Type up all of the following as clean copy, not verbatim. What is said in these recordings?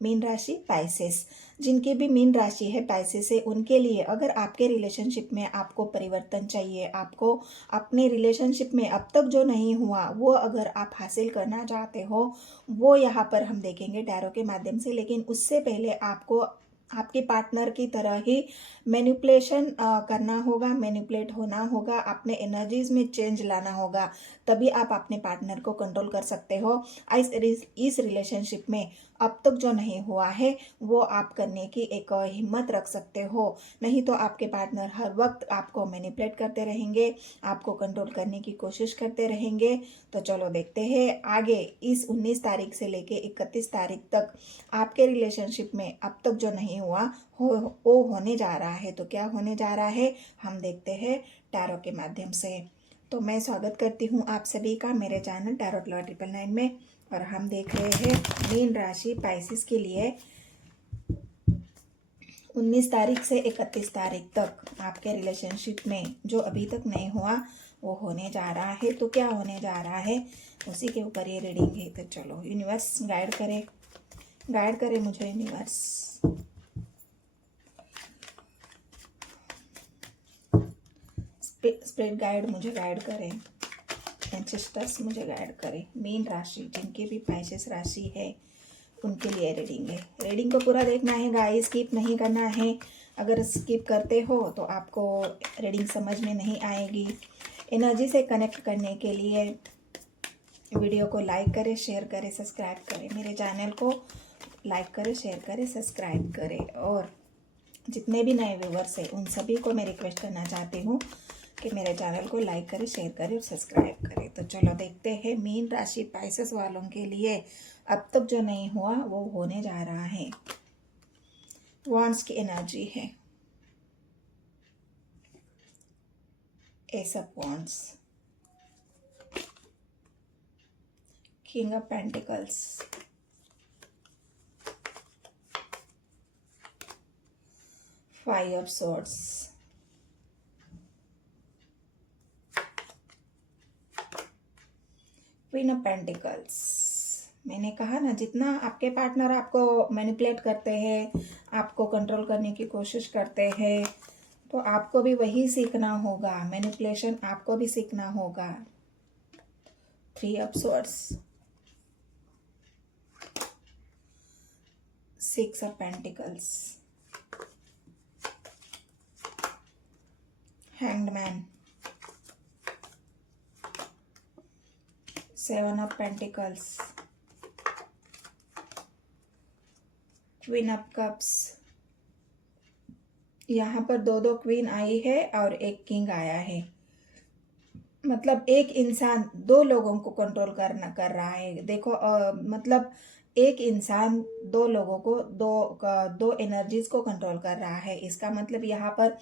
Mean राशि Pisces, जिनकी भी मीन राशि है पाइसेस है, उनके लिए अगर आपके रिलेशनशिप में आपको परिवर्तन चाहिए, आपको अपने रिलेशनशिप में अब तक जो नहीं हुआ वो अगर आप हासिल करना चाहते हो, वो यहाँ पर हम देखेंगे टैरो के माध्यम से। लेकिन उससे पहले आपको आपके पार्टनर की तरह ही मैनिपुलेशन करना होगा, मैनिपुलेट होना होगा, अपने एनर्जीज में चेंज लाना होगा, तभी आप अपने पार्टनर को कंट्रोल कर सकते हो। इस रिलेशनशिप में अब तक जो नहीं हुआ है वो आप करने की एक हिम्मत रख सकते हो। नहीं तो आपके पार्टनर हर वक्त आपको मैनिपुलेट करते रहेंगे, आपको कंट्रोल करने की कोशिश करते रहेंगे। तो चलो देखते हैं आगे इस 19 तारीख से लेके 31 तारीख तक आपके रिलेशनशिप में अब तक जो नहीं हुआ वो होने जा रहा है। तो क्या होने जा रहा है हम देखते हैं टैरो के माध्यम से। तो मैं स्वागत करती हूँ आप सभी का मेरे चैनल टैरोट लॉ 999 में, और हम देख रहे हैं मीन राशि पाइसेस के लिए 19 तारीख से 31 तारीख तक आपके रिलेशनशिप में जो अभी तक नहीं हुआ वो होने जा रहा है। तो क्या होने जा रहा है उसी के ऊपर ये रीडिंग है। तो चलो यूनिवर्स गाइड करे मुझे यूनिवर्स। स्पिरिट गाइड मुझे गाइड करें, एंसेस्टर्स मुझे गाइड करें। मीन राशि जिनकी भी पाइसेस राशि है उनके लिए रीडिंग है। रीडिंग को पूरा देखना है गाइस, स्किप नहीं करना है। अगर स्किप करते हो तो आपको रीडिंग समझ में नहीं आएगी। एनर्जी से कनेक्ट करने के लिए वीडियो को लाइक करें, शेयर करें, सब्सक्राइब करें। मेरे चैनल को लाइक करें, शेयर करें, सब्सक्राइब करें। और जितने भी नए व्यूवर्स हैं उन सभी को मैं रिक्वेस्ट करना चाहती हूँ कि मेरे चैनल को लाइक करें, शेयर करें और सब्सक्राइब करें। तो चलो देखते हैं मीन राशि पाइसेस वालों के लिए अब तक जो नहीं हुआ वो होने जा रहा है। वॉन्ड्स की एनर्जी है, S of wands, king of pentacles, five of swords, queen of pentacles. मैंने कहा ना जितना आपके पार्टनर आपको मैनिपुलेट करते हैं, आपको कंट्रोल करने की कोशिश करते हैं, तो आपको भी वही सीखना होगा, मैनिपुलेशन आपको भी सीखना होगा। Three of swords, six of pentacles, hanged man, seven of pentacles, queen of cups. यहाँ पर दो दो क्वीन आई है और एक किंग आया है। मतलब एक इंसान दो लोगों को कंट्रोल कर रहा है। देखो मतलब एक इंसान दो लोगों को दो एनर्जीज को कंट्रोल कर रहा है। इसका मतलब यहाँ पर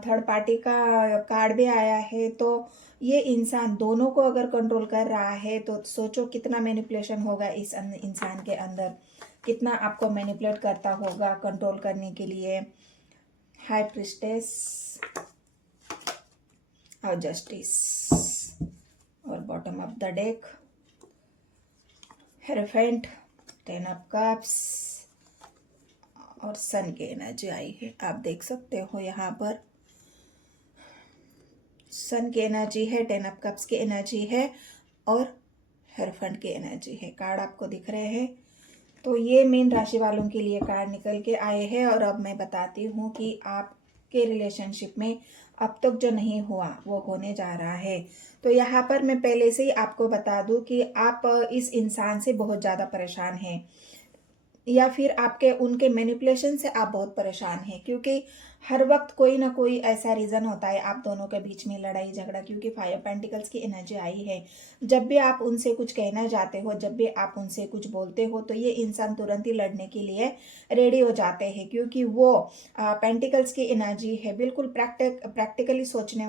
थर्ड पार्टी का कार्ड भी आया है। तो ये इंसान दोनों को अगर कंट्रोल कर रहा है तो सोचो कितना मैनिपुलेशन होगा इस इंसान के अंदर, कितना आपको मैनिपुलेट करता होगा कंट्रोल करने के लिए। हाई प्रिस्टेस और जस्टिस, और bottom of the deck hierophant, ten of cups और सन की एनर्जी आई है। आप देख सकते हो यहाँ पर सन की एनर्जी है, टेन ऑफ कप्स की एनर्जी है और हेरोफेंट की एनर्जी है। कार्ड आपको दिख रहे हैं। तो ये मीन राशि वालों के लिए कार्ड निकल के आए हैं। और अब मैं बताती हूँ कि आपके रिलेशनशिप में अब तक जो नहीं हुआ वो होने जा रहा है। तो यहाँ पर मैं पहले से ही आपको बता दूँ कि आप इस इंसान से बहुत ज़्यादा परेशान हैं, या फिर आपके उनके मैनिपुलेशन से आप बहुत परेशान हैं, क्योंकि हर वक्त कोई ना कोई ऐसा रीज़न होता है आप दोनों के बीच में लड़ाई झगड़ा। क्योंकि फाइव पेंटिकल्स की एनर्जी आई है। जब भी आप उनसे कुछ कहना चाहते हो, जब भी आप उनसे कुछ बोलते हो, तो ये इंसान तुरंत ही लड़ने के लिए रेडी हो जाते हैं, क्योंकि वो पेंटिकल्स की एनर्जी है, बिल्कुल प्रैक्टिकली सोचने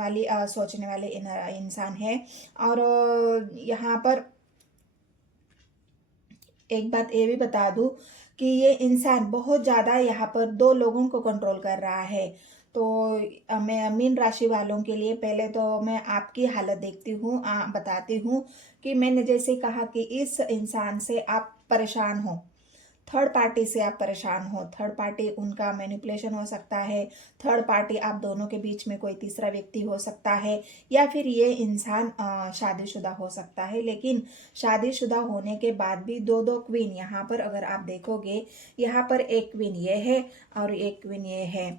वाले इंसान है। और यहाँ पर एक बात ये भी बता दूं कि ये इंसान बहुत ज़्यादा यहाँ पर दो लोगों को कंट्रोल कर रहा है। तो मैं मीन राशि वालों के लिए पहले तो मैं आपकी हालत देखती हूँ, बताती हूँ कि मैंने जैसे कहा कि इस इंसान से आप परेशान हो, थर्ड पार्टी से आप परेशान हो, थर्ड पार्टी उनका मैनिपुलेशन हो सकता है, थर्ड पार्टी आप दोनों के बीच में कोई तीसरा व्यक्ति हो सकता है, या फिर ये इंसान शादीशुदा हो सकता है। लेकिन शादीशुदा होने के बाद भी दो दो क्वीन, यहाँ पर अगर आप देखोगे, यहाँ पर एक क्वीन ये है और एक क्वीन ये है।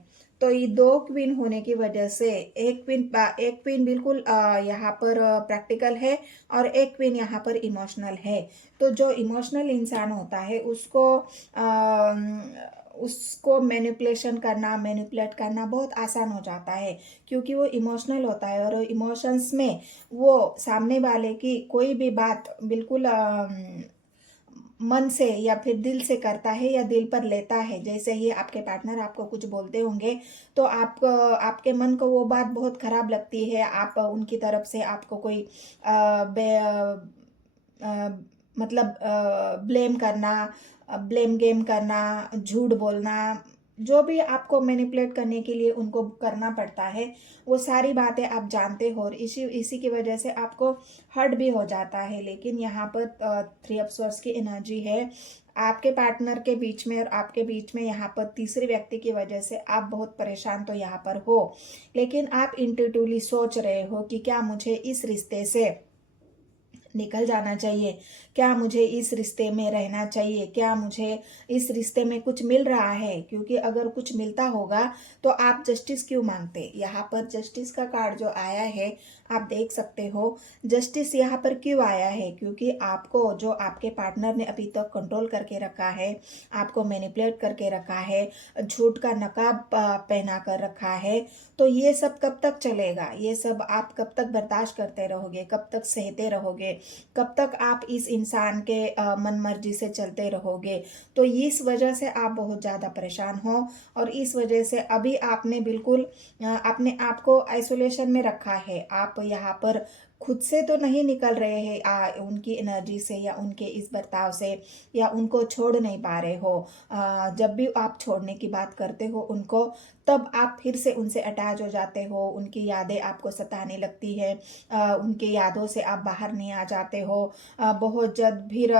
तो ये दो क्वीन होने की वजह से एक क्वीन बिल्कुल यहाँ पर प्रैक्टिकल है और एक क्वीन यहाँ पर इमोशनल है। तो जो इमोशनल इंसान होता है उसको मैनिपुलेट करना बहुत आसान हो जाता है, क्योंकि वो इमोशनल होता है और इमोशंस में वो सामने वाले की कोई भी बात बिल्कुल मन से या फिर दिल से करता है या दिल पर लेता है। जैसे ही आपके पार्टनर आपको कुछ बोलते होंगे तो आपके मन को वो बात बहुत खराब लगती है, आप उनकी तरफ से आपको कोई अ, मतलब ब्लेम गेम करना, झूठ बोलना, जो भी आपको मैनिपुलेट करने के लिए उनको करना पड़ता है, वो सारी बातें आप जानते हो और इसी की वजह से आपको हर्ट भी हो जाता है। लेकिन यहाँ पर 3 ऑफ स्वॉर्ड्स की एनर्जी है आपके पार्टनर के बीच में और आपके बीच में। यहाँ पर तीसरे व्यक्ति की वजह से आप बहुत परेशान तो यहाँ पर हो, लेकिन आप इंट्यूटिवली सोच रहे हो कि क्या मुझे इस रिश्ते से निकल जाना चाहिए, क्या मुझे इस रिश्ते में रहना चाहिए, क्या मुझे इस रिश्ते में कुछ मिल रहा है। क्योंकि अगर कुछ मिलता होगा तो आप जस्टिस क्यों मांगते। यहाँ पर जस्टिस का कार्ड जो आया है आप देख सकते हो। जस्टिस यहाँ पर क्यों आया है, क्योंकि आपको जो आपके पार्टनर ने अभी तक कंट्रोल करके रखा है, आपको मैनिपुलेट करके रखा है, झूठ का नकाब पहना कर रखा है, तो ये सब कब तक चलेगा। ये सब आप कब तक बर्दाश्त करते रहोगे, कब तक सहते रहोगे, कब तक आप इस इंसान के मन मर्जी से चलते रहोगे। तो इस वजह से आप बहुत ज़्यादा परेशान हो और इस वजह से अभी आपने बिल्कुल अपने आप को आइसोलेशन में रखा है। आप यहाँ पर खुद से तो नहीं निकल रहे हैं उनकी एनर्जी से या उनके इस बर्ताव से, या उनको छोड़ नहीं पा रहे हो। जब भी आप छोड़ने की बात करते हो उनको, तब आप फिर से उनसे अटैच हो जाते हो, उनकी यादें आपको सताने लगती है, उनकी यादों से आप बाहर नहीं आ जाते हो। बहुत जल्द फिर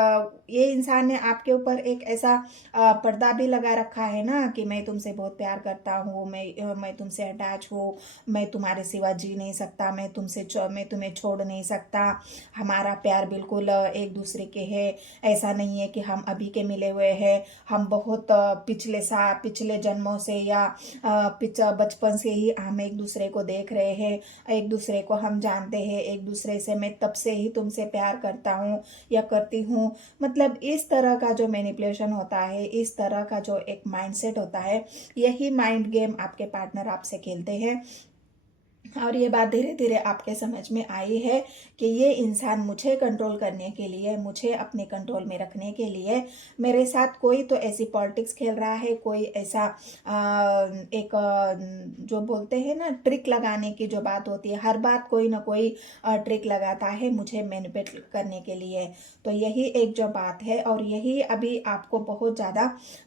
ये इंसान ने आपके ऊपर एक ऐसा पर्दा भी लगा रखा है ना कि मैं तुमसे बहुत प्यार करता हूँ, मैं तुमसे अटैच हूँ, मैं तुम्हारे सिवा जी नहीं सकता, मैं तुम्हें छोड़ नहीं सकता, हमारा प्यार बिल्कुल एक दूसरे के है। ऐसा नहीं है कि हम अभी के मिले हुए हैं, हम बहुत पिछले जन्मों से या बचपन से ही हम एक दूसरे को देख रहे हैं, एक दूसरे को हम जानते हैं, एक दूसरे से मैं तब से ही तुमसे प्यार करता हूँ या करती हूँ। मतलब इस तरह का जो मैनिपुलेशन होता है, इस तरह का जो एक माइंडसेट होता है, यही माइंड गेम आपके पार्टनर आपसे खेलते हैं। और ये बात धीरे धीरे आपके समझ में आई है कि ये इंसान मुझे कंट्रोल करने के लिए, मुझे अपने कंट्रोल में रखने के लिए मेरे साथ कोई तो ऐसी पॉलिटिक्स खेल रहा है, कोई ऐसा जो बोलते हैं ना ट्रिक लगाने की जो बात होती है, हर बात कोई ना कोई ट्रिक लगाता है मुझे मैनिपुलेट करने के लिए। तो यही एक जो बात है और यही अभी आपको बहुत ज़्यादा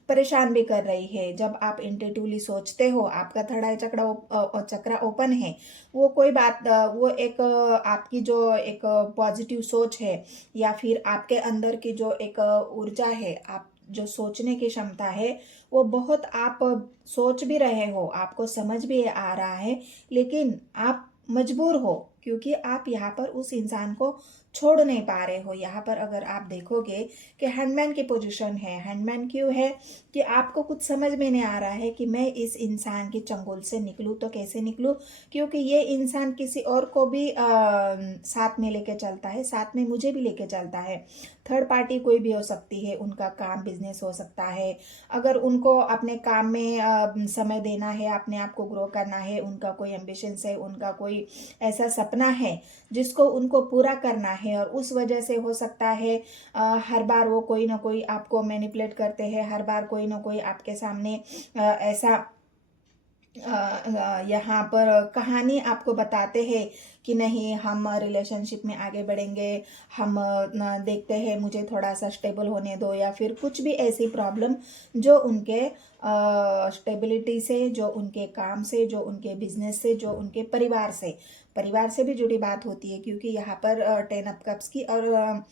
परेशान भी कर रही है। जब आप इंट्यूटिवली सोचते हो, आपका थर्ड आई चक्रा ओपन है, वो कोई बात वो एक आपकी जो एक पॉजिटिव सोच है या फिर आपके अंदर की जो एक ऊर्जा है, आप जो सोचने की क्षमता है, वो बहुत आप सोच भी रहे हो, आपको समझ भी आ रहा है, लेकिन आप मजबूर हो क्योंकि आप यहाँ पर उस इंसान को छोड़ नहीं पा रहे हो। यहाँ पर अगर आप देखोगे कि हैंडमैन की पोजीशन है, हैंडमैन क्यों है कि आपको कुछ समझ में नहीं आ रहा है कि मैं इस इंसान की चंगुल से निकलूँ तो कैसे निकलूँ, क्योंकि ये इंसान किसी और को भी साथ में लेके चलता है, साथ में मुझे भी लेके चलता है। थर्ड पार्टी कोई भी हो सकती है, उनका काम बिजनेस हो सकता है, अगर उनको अपने काम में समय देना है, अपने आप को ग्रो करना है, उनका कोई एम्बिशंस है, उनका कोई ऐसा सपना है जिसको उनको पूरा करना है, और उस वजह से हो सकता है हर बार वो कोई ना कोई आपको मैनिपुलेट करते हैं, हर बार कोई ना कोई आपके सामने ऐसा यहाँ पर कहानी आपको बताते हैं कि नहीं हम रिलेशनशिप में आगे बढ़ेंगे, हम देखते हैं मुझे थोड़ा सा स्टेबल होने दो, या फिर कुछ भी ऐसी प्रॉब्लम जो उनके स्टेबिलिटी से, जो उनके काम से, जो उनके बिजनेस से, जो उनके परिवार से भी जुड़ी बात होती है, क्योंकि यहाँ पर 10 ऑफ कप्स की और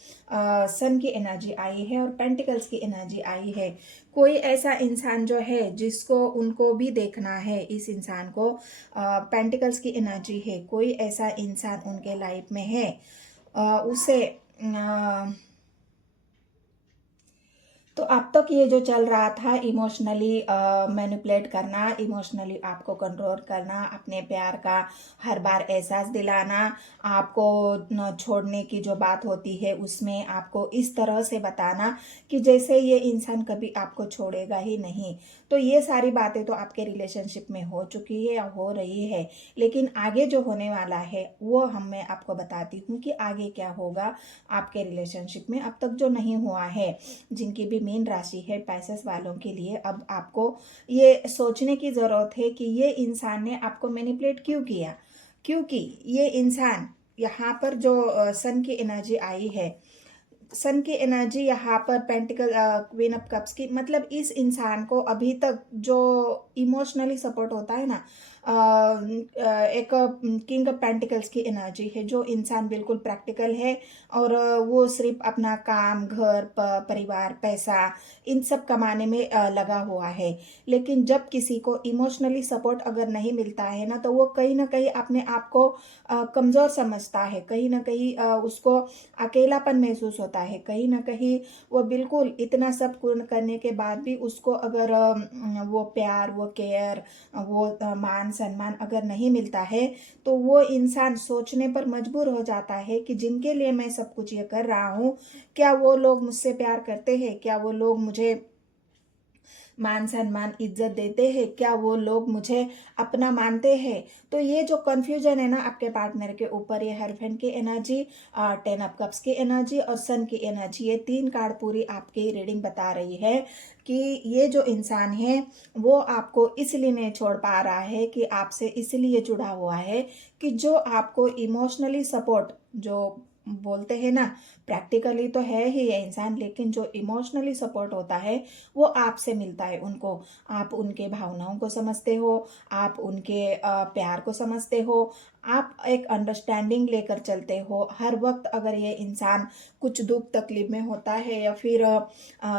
सन की एनर्जी आई है और पेंटिकल्स की एनर्जी आई है। कोई ऐसा इंसान जो है जिसको उनको भी देखना है, इस इंसान को पेंटिकल्स की एनर्जी है, कोई ऐसा इंसान उनके लाइफ में है, उसे तो अब तक ये जो चल रहा था इमोशनली मैनिपुलेट करना, इमोशनली आपको कंट्रोल करना, अपने प्यार का हर बार एहसास दिलाना, आपको न छोड़ने की जो बात होती है उसमें आपको इस तरह से बताना कि जैसे ये इंसान कभी आपको छोड़ेगा ही नहीं। तो ये सारी बातें तो आपके रिलेशनशिप में हो चुकी है या हो रही है, लेकिन आगे जो होने वाला है वो मैं आपको बताती हूँ कि आगे क्या होगा आपके रिलेशनशिप में। अब तक जो नहीं हुआ है, जिनकी भी मीन राशि है पैसेस वालों के लिए, अब आपको ये सोचने की ज़रूरत है कि ये इंसान ने आपको मैनिपुलेट क्यों किया, क्योंकि ये इंसान यहाँ पर जो सन की एनर्जी आई है, सन की एनर्जी यहाँ पर पेंटिकल क्वीन ऑफ कप्स की, मतलब इस इंसान को अभी तक जो इमोशनली सपोर्ट होता है ना, एक किंग ऑफ पेंटिकल्स की एनर्जी है, जो इंसान बिल्कुल प्रैक्टिकल है और वो सिर्फ अपना काम, घर, परिवार, पैसा इन सब कमाने में लगा हुआ है। लेकिन जब किसी को इमोशनली सपोर्ट अगर नहीं मिलता है ना, तो वो कहीं ना कहीं अपने आप को कमज़ोर समझता है, कहीं ना कहीं उसको अकेलापन महसूस होता है, कहीं ना कहीं वो बिल्कुल इतना सब करने के बाद भी उसको अगर वो प्यार, वो केयर, वो मान सम्मान अगर नहीं मिलता है, तो वो इंसान सोचने पर मजबूर हो जाता है कि जिनके लिए मैं सब कुछ ये कर रहा हूँ, क्या वो लोग मुझसे प्यार करते हैं, क्या वो लोग मुझे मान सम्मान इज्जत देते हैं, क्या वो लोग मुझे अपना मानते हैं। तो ये जो कन्फ्यूजन है ना आपके पार्टनर के ऊपर, ये हस्बैंड की एनर्जी, 10 ऑफ कप्स की एनर्जी और सन की एनर्जी, ये 3 कार्ड पूरी आपकी रीडिंग बता रही है कि ये जो इंसान है वो आपको इसलिए नहीं छोड़ पा रहा है कि आपसे इसलिए जुड़ा हुआ है कि जो आपको इमोशनली सपोर्ट, जो बोलते हैं ना, प्रैक्टिकली तो है ही ये इंसान, लेकिन जो इमोशनली सपोर्ट होता है वो आपसे मिलता है उनको। आप उनके भावनाओं को समझते हो, आप उनके प्यार को समझते हो, आप एक अंडरस्टैंडिंग लेकर चलते हो हर वक्त। अगर ये इंसान कुछ दुख तकलीफ में होता है या फिर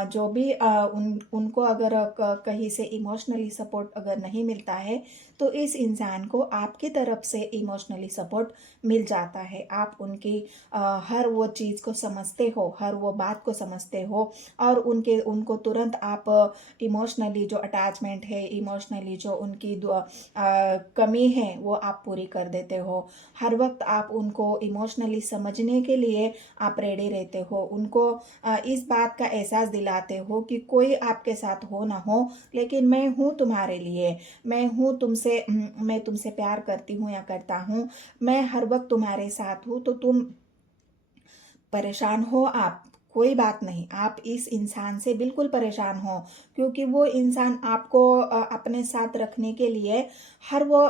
जो भी उनको अगर कहीं से इमोशनली सपोर्ट अगर नहीं मिलता है, तो इस इंसान को आपकी तरफ से इमोशनली सपोर्ट मिल जाता है। आप उनकी हर वो चीज़ को समझते हो, हर वो बात को समझते हो और उनको तुरंत आप इमोशनली जो अटैचमेंट है, इमोशनली जो उनकी कमी है वो आप पूरी कर देते हो। हर वक्त आप उनको इमोशनली समझने के लिए आप रेडी रहते हो, उनको इस बात का एहसास दिलाते हो कि कोई आपके साथ हो ना हो, लेकिन मैं हूँ तुम्हारे लिए, मैं तुमसे प्यार करती हूँ या करता हूँ, मैं हर वक्त तुम्हारे साथ हूँ। तो तुम परेशान हो, आप कोई बात नहीं, आप इस इंसान से बिल्कुल परेशान हो, क्योंकि वो इंसान आपको अपने साथ रखने के लिए हर वो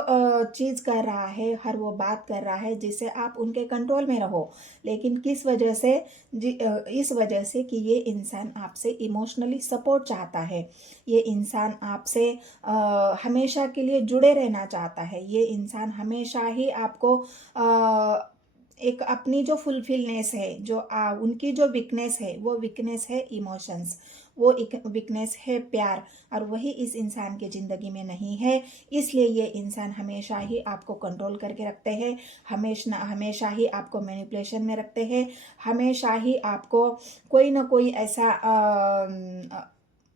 चीज़ कर रहा है, हर वो बात कर रहा है जिससे आप उनके कंट्रोल में रहो। लेकिन किस वजह से? इस वजह से कि ये इंसान आपसे इमोशनली सपोर्ट चाहता है, ये इंसान आपसे हमेशा के लिए जुड़े रहना चाहता है, ये इंसान हमेशा ही आपको एक अपनी जो फुलफिलनेस है, जो उनकी जो वीकनेस है, वो वीकनेस है इमोशंस, वो एक वीकनेस है प्यार, और वही इस इंसान की ज़िंदगी में नहीं है। इसलिए ये इंसान हमेशा ही आपको कंट्रोल करके रखते हैं, हमेशा ही आपको मैनिपुलेशन में रखते हैं, हमेशा ही आपको कोई ना कोई ऐसा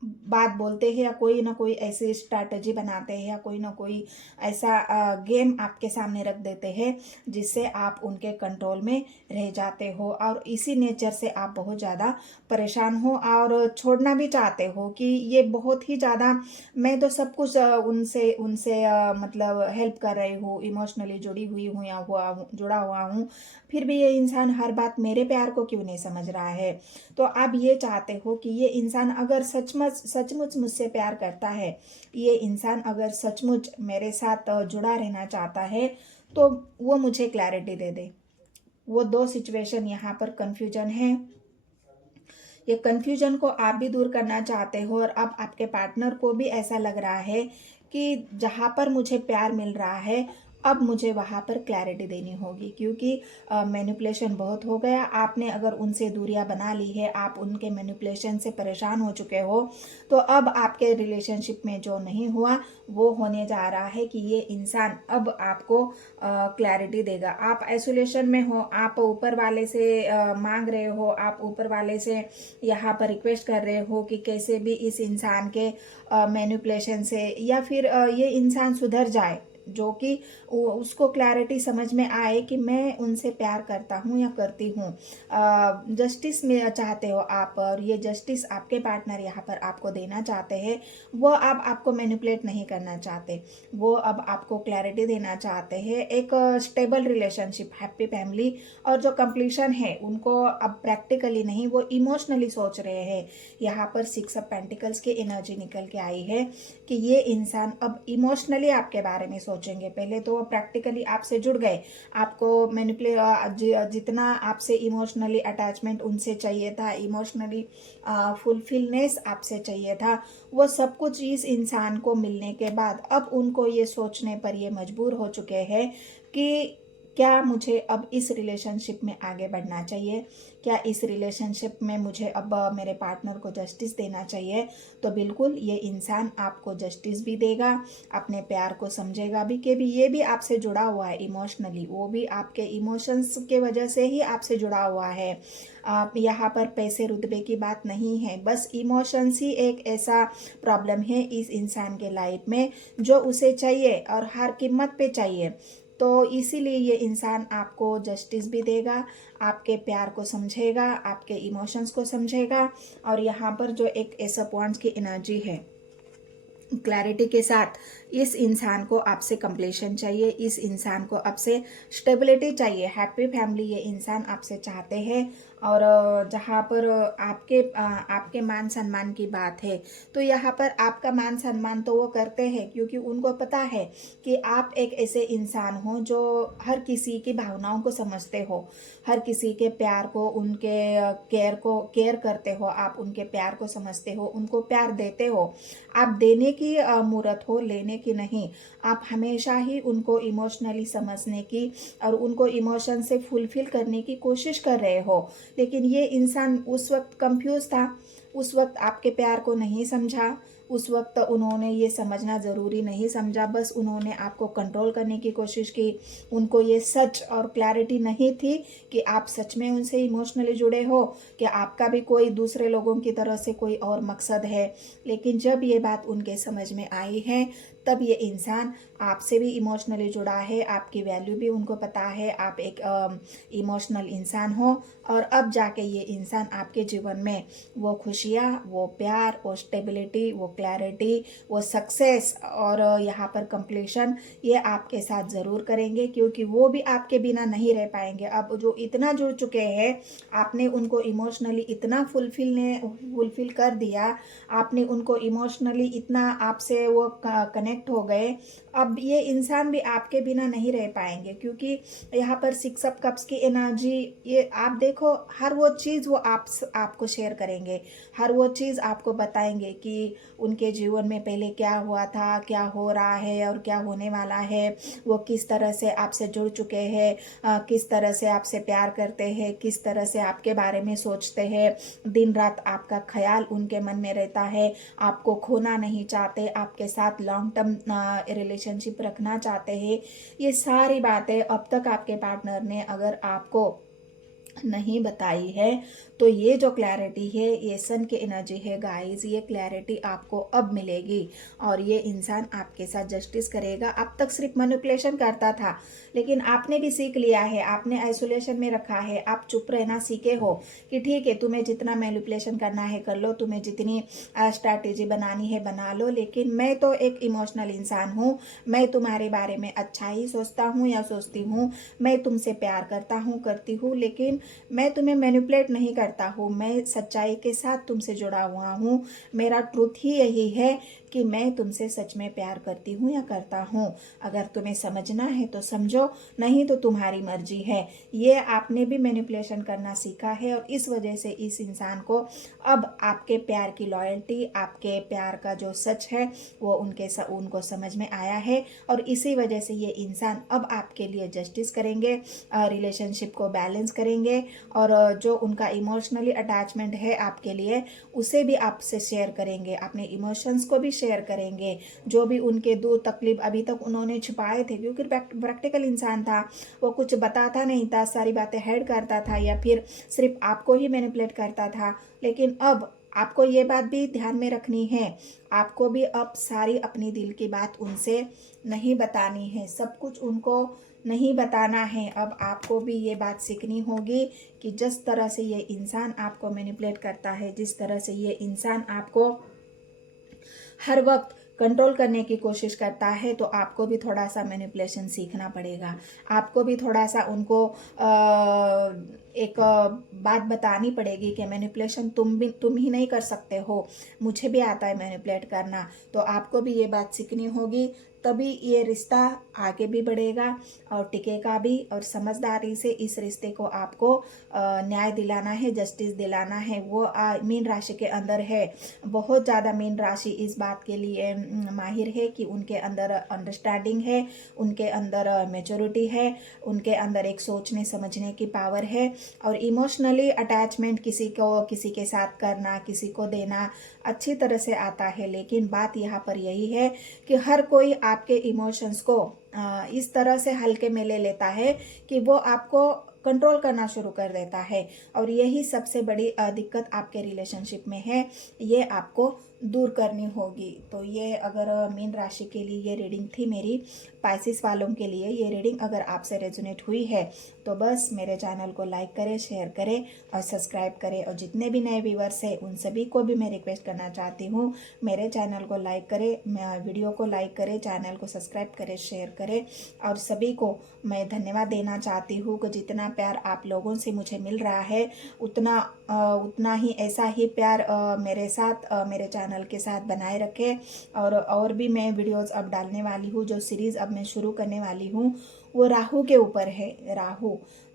बात बोलते हैं या कोई ना कोई ऐसी स्ट्रैटेजी बनाते हैं या कोई ना कोई ऐसा गेम आपके सामने रख देते हैं जिससे आप उनके कंट्रोल में रह जाते हो, और इसी नेचर से आप बहुत ज़्यादा परेशान हो और छोड़ना भी चाहते हो कि ये बहुत ही ज़्यादा, मैं तो सब कुछ उनसे उनसे मतलब हेल्प कर रही हूँ, इमोशनली जुड़ी हुई हूँ या जुड़ा हुआ हूँ, फिर भी ये इंसान हर बात मेरे प्यार को क्यों नहीं समझ रहा है। तो आप ये चाहते हो कि ये इंसान अगर सचमुच मुझसे प्यार करता है, ये इंसान अगर सचमुच मेरे साथ जुड़ा रहना चाहता है, तो वो मुझे क्लैरिटी दे दे। वो दो सिचुएशन यहाँ पर कन्फ्यूजन है। ये कन्फ्यूजन को आप भी दूर करना चाहते हो और अब आपके पार्टनर को भी ऐसा लग रहा है कि जहाँ पर मुझे प्यार मिल रहा है, अब मुझे वहाँ पर क्लैरिटी देनी होगी, क्योंकि मैनिपुलेशन बहुत हो गया। आपने अगर उनसे दूरियां बना ली है, आप उनके मैनिपुलेशन से परेशान हो चुके हो, तो अब आपके रिलेशनशिप में जो नहीं हुआ वो होने जा रहा है कि ये इंसान अब आपको क्लैरिटी देगा। आप आइसोलेशन में हो, आप ऊपर वाले से मांग रहे हो, आप ऊपर वाले से यहाँ पर रिक्वेस्ट कर रहे हो कि कैसे भी इस इंसान के मैनिपुलेशन से या फिर ये इंसान सुधर जाए, जो कि उसको क्लैरिटी समझ में आए कि मैं उनसे प्यार करता हूँ या करती हूँ। जस्टिस में चाहते हो आप, और ये जस्टिस आपके पार्टनर यहाँ पर आपको देना चाहते हैं। वो अब आपको मैनिपुलेट नहीं करना चाहते, वो अब आपको क्लैरिटी देना चाहते हैं। एक स्टेबल रिलेशनशिप, हैप्पी फैमिली और जो कंप्लीशन है उनको अब प्रैक्टिकली नहीं, वो इमोशनली सोच रहे हैं। यहाँ पर 6 ऑफ पेंटिकल्स की एनर्जी निकल के आई है कि ये इंसान अब इमोशनली आपके बारे में सोचेंगे। पहले तो वो प्रैक्टिकली आपसे जुड़ गए, आपको जितना आपसे इमोशनली अटैचमेंट उनसे चाहिए था, इमोशनली फुलफिलनेस आपसे चाहिए था, वो सब कुछ इस इंसान को मिलने के बाद अब उनको ये सोचने पर ये मजबूर हो चुके हैं कि क्या मुझे अब इस रिलेशनशिप में आगे बढ़ना चाहिए, क्या इस रिलेशनशिप में मुझे अब मेरे पार्टनर को जस्टिस देना चाहिए। तो बिल्कुल ये इंसान आपको जस्टिस भी देगा, अपने प्यार को समझेगा भी कि भी ये भी आपसे जुड़ा हुआ है इमोशनली, वो भी आपके इमोशंस के वजह से ही आपसे जुड़ा हुआ है। आप यहाँ पर पैसे रुतबे की बात नहीं है, बस इमोशंस ही एक ऐसा प्रॉब्लम है इस इंसान के लाइफ में जो उसे चाहिए और हर कीमत पे चाहिए। तो इसीलिए ये इंसान आपको जस्टिस भी देगा, आपके प्यार को समझेगा, आपके इमोशंस को समझेगा। और यहाँ पर जो एक एस ऑफ वांड्स की एनर्जी है, क्लैरिटी के साथ इस इंसान को आपसे कंप्लीशन चाहिए, इस इंसान को आपसे स्टेबिलिटी चाहिए, हैप्पी फैमिली ये इंसान आपसे चाहते हैं। और जहाँ पर आपके मान सम्मान की बात है, तो यहाँ पर आपका मान सम्मान तो वो करते हैं, क्योंकि उनको पता है कि आप एक ऐसे इंसान हो जो हर किसी की भावनाओं को समझते हो, हर किसी के प्यार को, उनके केयर करते हो, आप उनके प्यार को समझते हो, उनको प्यार देते हो। आप देने की मूर्त हो, लेने की नहीं। आप हमेशा ही उनको इमोशनली समझने की और उनको इमोशन से फुलफिल करने की कोशिश कर रहे हो। लेकिन ये इंसान उस वक्त कंफ्यूज था, उस वक्त आपके प्यार को नहीं समझा, उस वक्त उन्होंने ये समझना ज़रूरी नहीं समझा, बस उन्होंने आपको कंट्रोल करने की कोशिश की। उनको ये सच और क्लैरिटी नहीं थी कि आप सच में उनसे इमोशनली जुड़े हो, कि आपका भी कोई दूसरे लोगों की तरह से कोई और मकसद है। लेकिन जब ये बात उनके समझ में आई है, तब ये इंसान आपसे भी इमोशनली जुड़ा है, आपकी वैल्यू भी उनको पता है, आप एक इमोशनल इंसान हो। और अब जाके ये इंसान आपके जीवन में वो खुशियाँ, वो प्यार, वो स्टेबिलिटी, वो क्लैरिटी, वो सक्सेस और यहाँ पर कंप्लीशन ये आपके साथ ज़रूर करेंगे, क्योंकि वो भी आपके बिना नहीं रह पाएंगे। अब जो इतना जुड़ चुके हैं, आपने उनको इमोशनली इतना फुलफिल कर दिया, आपने उनको इमोशनली इतना आपसे वो कनेक्ट हो गए, अब ये इंसान भी आपके बिना नहीं रह पाएंगे। क्योंकि यहाँ पर 6 ऑफ कप्स की एनर्जी, ये आप देखो, हर वो चीज़ वो आपको शेयर करेंगे, हर वो चीज़ आपको बताएंगे कि उनके जीवन में पहले क्या हुआ था, क्या हो रहा है और क्या होने वाला है, वो किस तरह से आपसे जुड़ चुके हैं, किस तरह से आपसे प्यार करते हैं, किस तरह से आपके बारे में सोचते हैं, दिन रात आपका ख्याल उनके मन में रहता है, आपको खोना नहीं चाहते, आपके साथ लॉन्ग टर्म रिलेशनशिप रखना चाहते हैं। ये सारी बातें अब तक आपके पार्टनर ने अगर आपको नहीं बताई है, तो ये जो क्लैरिटी है, ये सन की एनर्जी है गाइस, ये क्लैरिटी आपको अब मिलेगी और ये इंसान आपके साथ जस्टिस करेगा। अब तक सिर्फ मैनिपुलेशन करता था, लेकिन आपने भी सीख लिया है, आपने आइसोलेशन में रखा है, आप चुप रहना सीखे हो कि ठीक है, तुम्हें जितना मैनिपुलेशन करना है कर लो, तुम्हें जितनी स्ट्रैटेजी बनानी है बना लो, लेकिन मैं तो एक इमोशनल इंसान हूँ, मैं तुम्हारे बारे में अच्छा ही सोचता हूँ या सोचती हूँ, मैं तुमसे प्यार करता हूँ, करती हूँ, लेकिन मैं तुम्हें मैनिपुलेट नहीं करता हूँ, मैं सच्चाई के साथ तुमसे जुड़ा हुआ हूँ। मेरा ट्रूथ ही यही है कि मैं तुमसे सच में प्यार करती हूँ या करता हूँ। अगर तुम्हें समझना है तो समझो, नहीं तो तुम्हारी मर्जी है। ये आपने भी मैनिपुलेशन करना सीखा है और इस वजह से इस इंसान को अब आपके प्यार की लॉयल्टी, आपके प्यार का जो सच है वो उनको समझ में आया है और इसी वजह से ये इंसान अब आपके लिए जस्टिस करेंगे, रिलेशनशिप को बैलेंस करेंगे और जो उनका इमोशनली अटैचमेंट है आपके लिए उसे भी आपसे शेयर करेंगे, अपने इमोशंस को भी शेयर करेंगे। जो भी उनके दुख तकलीफ अभी तक उन्होंने छुपाए थे, क्योंकि प्रैक्टिकल इंसान था, वो कुछ बताता नहीं था, सारी बातें हाइड करता था या फिर सिर्फ आपको ही मैनिपुलेट करता था। लेकिन अब आपको ये बात भी ध्यान में रखनी है, आपको भी अब सारी अपनी दिल की बात उनसे नहीं बतानी है, सब कुछ उनको नहीं बताना है। अब आपको भी ये बात सीखनी होगी कि जिस तरह से ये इंसान आपको मैनिपुलेट करता है, जिस तरह से ये इंसान आपको हर वक्त कंट्रोल करने की कोशिश करता है, तो आपको भी थोड़ा सा मैनिपुलेशन सीखना पड़ेगा। आपको भी थोड़ा सा उनको एक बात बतानी पड़ेगी कि मैनिपुलेशन तुम ही नहीं कर सकते हो, मुझे भी आता है मैनिपुलेट करना। तो आपको भी ये बात सीखनी होगी, तभी ये रिश्ता आगे भी बढ़ेगा और टिकेगा भी। और समझदारी से इस रिश्ते को आपको न्याय दिलाना है, जस्टिस दिलाना है। वो मीन राशि के अंदर है, बहुत ज़्यादा मीन राशि इस बात के लिए माहिर है कि उनके अंदर अंडरस्टैंडिंग है, उनके अंदर मैच्योरिटी है, उनके अंदर एक सोचने समझने की पावर है और इमोशनली अटैचमेंट किसी के साथ करना, किसी को देना अच्छी तरह से आता है। लेकिन बात यहाँ पर यही है कि हर कोई आपके इमोशंस को इस तरह से हल्के में ले लेता है कि वो आपको कंट्रोल करना शुरू कर देता है और यही सबसे बड़ी दिक्कत आपके रिलेशनशिप में है, ये आपको दूर करनी होगी। तो ये अगर मीन राशि के लिए ये रीडिंग थी मेरी, पाइसिस वालों के लिए ये रीडिंग अगर आपसे रेजोनेट हुई है तो बस मेरे चैनल को लाइक करें, शेयर करें और सब्सक्राइब करें। और जितने भी नए व्यूवर्स हैं उन सभी को भी मैं रिक्वेस्ट करना चाहती हूँ, मेरे चैनल को लाइक करें, वीडियो को लाइक करें, चैनल को सब्सक्राइब करें, शेयर करें। और सभी को मैं धन्यवाद देना चाहती हूँ कि जितना प्यार आप लोगों से मुझे मिल रहा है उतना ही ऐसा ही प्यार मेरे साथ, मेरे चैनल के साथ बनाए रखें। और भी मैं वीडियोस अब डालने वाली हूँ, जो सीरीज़ अब मैं शुरू करने वाली हूँ वो राहु के ऊपर है। राहु,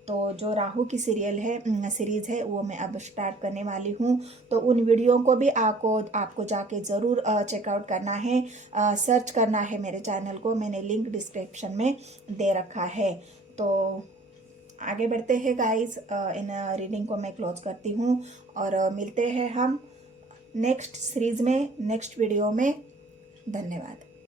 तो जो राहु की सीरीज़ है वो मैं अब स्टार्ट करने वाली हूँ। तो उन वीडियो को भी आपको जाके ज़रूर चेकआउट करना है, सर्च करना है मेरे चैनल को, मैंने लिंक डिस्क्रिप्शन में दे रखा है। तो आगे बढ़ते हैं गाइस, इन रीडिंग को मैं क्लोज करती हूँ और मिलते हैं हम नेक्स्ट सीरीज़ में, नेक्स्ट वीडियो में। धन्यवाद।